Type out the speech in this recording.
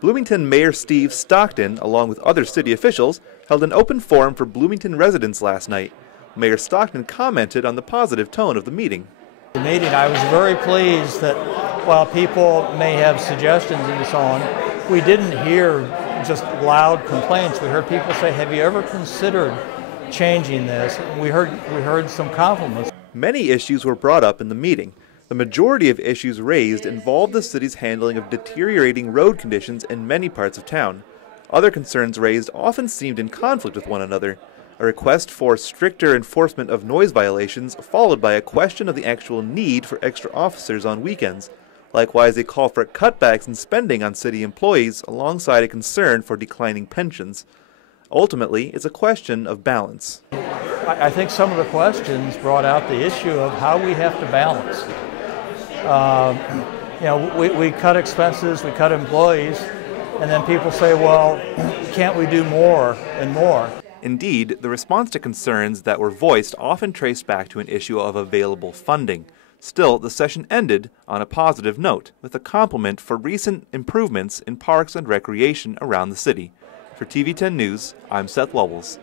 Bloomington Mayor Steve Stockton, along with other city officials, held an open forum for Bloomington residents last night. Mayor Stockton commented on the positive tone of the meeting. I was very pleased that while people may have suggestions and so on, we didn't hear just loud complaints. We heard people say, "Have you ever considered changing this?" We heard some compliments. Many issues were brought up in the meeting. The majority of issues raised involved the city's handling of deteriorating road conditions in many parts of town. Other concerns raised often seemed in conflict with one another. A request for stricter enforcement of noise violations, followed by a question of the actual need for extra officers on weekends. Likewise, a call for cutbacks in spending on city employees, alongside a concern for declining pensions. Ultimately, it's a question of balance. I think some of the questions brought out the issue of how we have to balance. We cut expenses, we cut employees, and then people say, well, can't we do more and more? Indeed, the response to concerns that were voiced often traced back to an issue of available funding. Still, the session ended on a positive note, with a compliment for recent improvements in parks and recreation around the city. For TV10 News, I'm Seth Wubbles.